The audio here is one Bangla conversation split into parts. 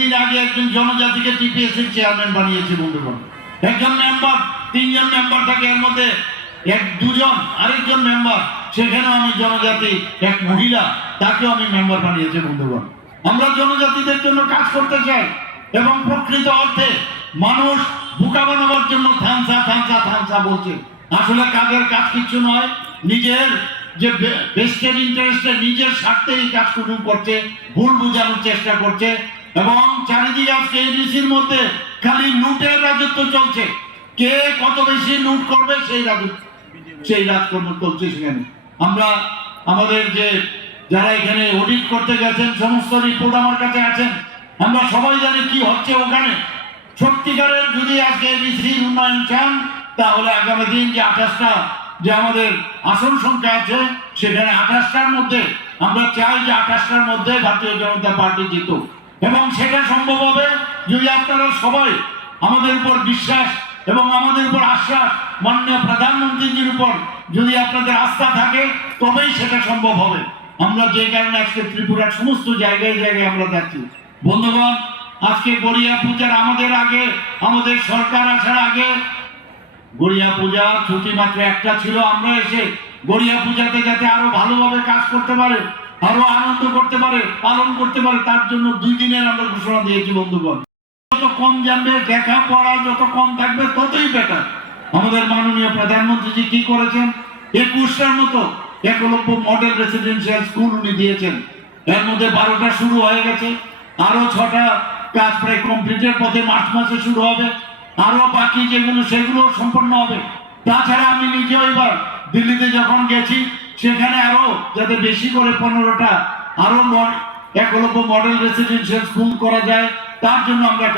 দিন আগে একজন জনজাতিকে টিপিএসসির চেয়ারম্যান বানিয়েছে বন্ধুগণ। একজন মেম্বার, 3 জন মেম্বার থাকে, এর মধ্যে দুজন আরেকজন মেম্বার, সেখানেও আমি জনজাতি এক মহিলা, তাকেও আমি মেম্বার বানিয়েছি বন্ধুগণ। আমরা জনজাতিদের জন্য কাজ করতে চাই এবং প্রকৃত অর্থে মানুষ বোকা বানাবার জন্য থামসা থামসা থামসা বলছে। আসলে কাজের কাজ কিছু নয়, নিজের যে বেস্টের ইন্টারেস্টে নিজের স্বার্থে এই কাজ শুরু করছে, ভুল বোঝানোর চেষ্টা করছে এবং চারিদিকে আজকে এডিসির মধ্যে খালি লুটের রাজত্ব চলছে। কে কত বেশি লুট করবে সেই রাজকর্ম চলছে সেখানে। আমরা আমাদের যে যারা এখানে অডিট করতে গেছেন সমস্ত রিপোর্ট আমার কাছে আছেন, আমরা সবাই জানি কি হচ্ছে ওখানে। সত্যিকারের যদি আজকে এডিসির উন্নয়ন চান তাহলে আগামী দিন যে 28টা যে আমাদের আসন সংখ্যা আছে সেখানে 28টার মধ্যে আমরা চাই যে 28টার মধ্যে ভারতীয় জনতা পার্টি জিতুক এবং সেটা সম্ভব হবে যদি আপনারা সবাই আমাদের উপর বিশ্বাস এবং আমাদের উপর আশ্বাস, মাননীয় প্রধানমন্ত্রীজির উপর যদি আপনাদের আস্থা থাকে তবেই সেটা সম্ভব হবে। আমরা যে কারণে আজকে ত্রিপুরার সমস্ত জায়গায় জায়গায় আমরা যাচ্ছি বন্ধুগণ। আজকে গড়িয়া পূজার আমাদের সরকার আসার আগে গড়িয়া পূজা ছুটি মাত্র একটা ছিল। আমরা এসে গড়িয়া পূজাতে যাতে আরো ভালোভাবে কাজ করতে পারে, আরো আনন্দ করতে পারে, পালন করতে পারে, তার জন্য 2 দিনের আমরা ঘোষণা দিয়েছি বন্ধুগণ। যত কম জানবে, দেখা পড়া যত কম থাকবে ততই বেটার। আমাদের মাননীয় প্রধানমন্ত্রীজি কি করেছেন, 21টার মতো একলব্য মডেল রেসিডেন্সিয়াল স্কুল উনি দিয়েছেন। এর মধ্যে 12টা শুরু হয়ে গেছে, আরো 6টা কাজ প্রায় কমপ্লিটের পথে, মার্চ মাসে শুরু হবে, আরো বাকি যেগুলো সেগুলো সম্পন্ন হবে। তাছাড়া আমি নিজেও এবার দিল্লিতে যখন গেছি সেখানে আরো যাতে বেশি করে 15টা আরো একলব্য মডেল রেসিডেন্সিয়াল স্কুল করা যায় তার জন্য আমরা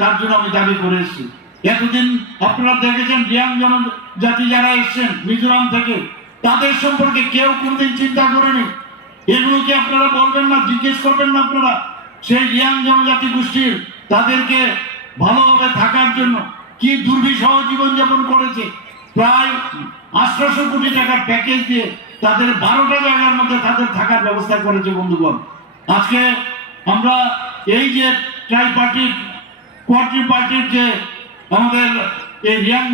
তার জন্য আমি দাবি করে এসেছি। এতদিন আপনারা দেখেছেন রিয়াং জনজাতি যারা এসছেন মিজোরাম থেকে, তাদের সম্পর্কে কেউ কোনদিন চিন্তা করেনি। এগুলো কি আপনারা বলবেন না, জিজ্ঞেস করবেন না আপনারা সেই রিয়াং জনজাতি গোষ্ঠীর তাদেরকে ভালোভাবে থাকার জন্য কি দুর্বিষহ জীবনযাপন করেছে। প্রায় 800 কোটি টাকার প্যাকেজ দিয়ে তাদের 12টা জায়গার মধ্যে তাদের থাকার ব্যবস্থা করেছে বন্ধুগণ। আজকে আমরা এই যে কোয়াড্রিপার্টির যে আমাদের এই রিয়াং